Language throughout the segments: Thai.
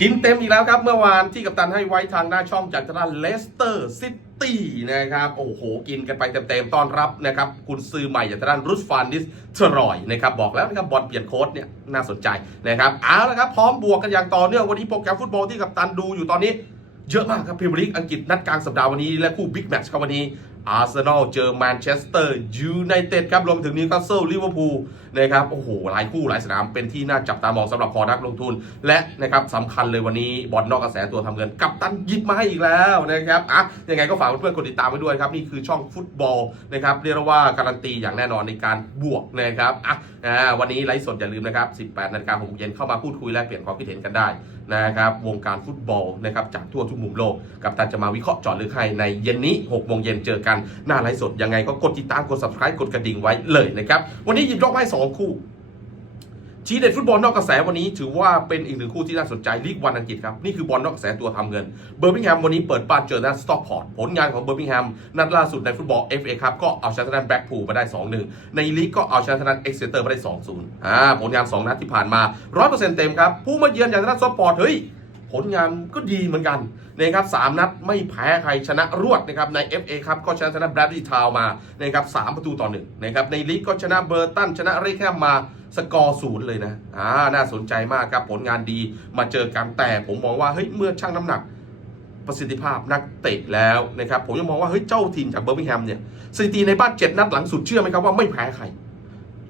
กินเต็มอีกแล้วครับ เมื่อวานที่กัปตันให้ไว้ทางหน้าช่องจากทางด้านเลสเตอร์ซิตี้นะครับโอ้โห กินกันไปเต็มๆต้อนรับนะครับคุณซื้อใหม่จากทางด้านรุสฟานดิสเทรอยนะครับบอกแล้วนะครับบอลเปลี่ยนโค้ดเนี่ยน่าสนใจนะครับเอาละครับพร้อมบวกกันอย่างต่อเนื่องวันนี้โปรแกรมฟุตบอลที่กัปตันดูอยู่ตอนนี้เยอะมากครับพรีเมียร์ลีกอังกฤษนัดกลางสัปดาห์วันนี้และคู่บิ๊กแมตช์ครับวันนี้ อาร์เซนอลเจอแมนเชสเตอร์ยูไนเต็ดครับรวมถึงนิวคาสเซิลลิเวอร์พูลนะครับโอ้โหหลายคู่หลายสนามเป็นที่น่าจับตามองสำหรับคอนักลงทุน และนะครับสำคัญเลยวันนี้บอลนอกกระแสตัวทำเงินกับตันยิบมาให้อีกแล้วนะครับอะยังไงก็ฝากเพื่อนๆกดติดตามไว้ด้วยครับ นี่คือช่องฟุตบอลนะครับเรียกว่าการันตีอย่างแน่นอนในการบวกนะครับอะวันนี้ไลฟ์สดอย่าลืมนะครับ 18นาฬิกา6โมงเย็นเข้ามาพูดคุยแลกเปลี่ยนความคิดเห็นกันได้นะครับวงการฟุตบอลนะครับจากทั่วทุกมุมโลกกับตันจะมาวิเคราะห์จาะลึกให้ในเย็นนี้6โมงเย็นเจอกันหน้าไลฟ์สดยังไงก็กดติดตามกด subscribe กดกระดิ่งไว้เลยนะครับวันนี้หยิบยกมาให้สองคู่ทีเด็ดฟุตบอลนอกกระแสวันนี้ถือว่าเป็นอีกหนึ่งคู่ที่น่าสนใจลีกวันอังกฤษครับ นี่คือบอลนอกกระแสตัวทำเงิน เบอร์มิงแฮมวันนี้เปิดบ้านเจอนัดสต็อกพอร์ตผลงานของเบอร์มิงแฮมนัดล่าสุดในฟุตบอล FA ครับก็เอาชนะทางด้านแบล็กพูลมาได้ 2-1 ในลีกก็เอาชนะทางด้านเอ็กเซเตอร์มาได้ 2-0อ่าผลงาน 2 นัดที่ผ่านมา 100%เต็มครับ ผู้มาเยือนอย่างทางด้านสปอร์ตเฮ้ย ผลงานก็ดีเหมือนกันนะครับสามนัดไม่แพ้ใครชนะรวดนะครับใน FA ครับก็ชนะชนะแบรดลีย์ทาวมานะครับสามประตูต่อหนึ่งนะครับในลีกก็ชนะเบอร์ตันชนะเรแคมมาสกอร์ศูนย์เลยนะอ่าน่าสนใจมากครับผลงานดีมาเจอกันแต่ผมมองว่าเฮ้ยเมื่อชั่งน้ำหนักประสิทธิภาพนักเตะแล้วนะครับผมยังมองว่าเฮ้ยเจ้าทีมจากเบอร์มิงแฮมเนี่ยสถิติในบ้าน7นัดหลังสุดเชื่อไหมครับว่าไม่แพ้ใคร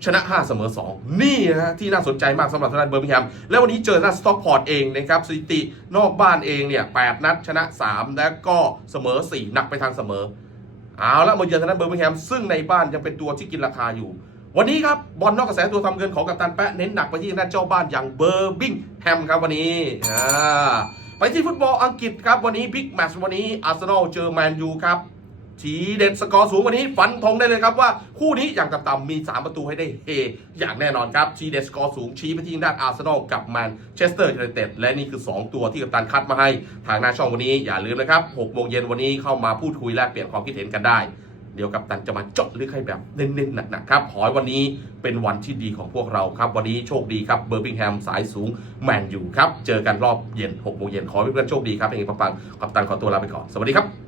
ชนะ 5 เสมอ 2 นี่นะฮะที่น่าสนใจมากสำหรับทางด้านเบอร์มิงแฮม แล้ววันนี้เจอหน้าสต็อกพอร์ตเองนะครับสถิตินอกบ้านเองเนี่ย8นัดชนะ 3 แล้วก็เสมอ 4 หนักไปทางเสมอ เอาละมาเยือนทางด้านเบอร์มิงแฮม ซึ่งในบ้านยังเป็นตัวที่กินราคาอยู่ วันนี้ครับบอลนอกกระแสตัวทำเงินของกัปตันแปะเน้นหนักไปที่ทางด้าเจ้าบ้านอย่างเบอร์บิงแฮมครับวันนี้อ่าไปที่ฟุตบอลอังกฤษครับวันนี้บิ๊กแมตช์วันนี้อาร์เซนอลเจอแมนยูครับ ทีเด็ดสกอร์สูงวันนี้ฟันธงได้เลยครับว่าคู่นี้อย่างต่ำๆมี 3 ประตูให้ได้เฮอย่างแน่นอนครับทีเด็ดสกอร์สูงชี้ไปที่ด้านอาร์เซนอลกับแมนเชสเตอร์ยูไนเต็ดและนี่คือ 2 ตัวที่กัปตันคัดมาให้ทางหน้าช่องวันนี้อย่าลืมนะครับ6โมงเย็นวันนี้เข้ามาพูดคุยแลกเปลี่ยนความคิดเห็นกันได้ เดี๋ยวกัปตันจะมาเจาะลึกให้แบบเน้นๆหนักๆครับขอให้วันนี้เป็นวันที่ดีของพวกเราครับ วันนี้โชคดีครับเบอร์บิงแฮมสายสูงแมนยูครับเจอกันรอบเย็น6โมงเย็นขอให้เพื่อนๆโชคดีครับเองปังๆกัปตันขอตัวลาไปก่อนสวัสดีครับ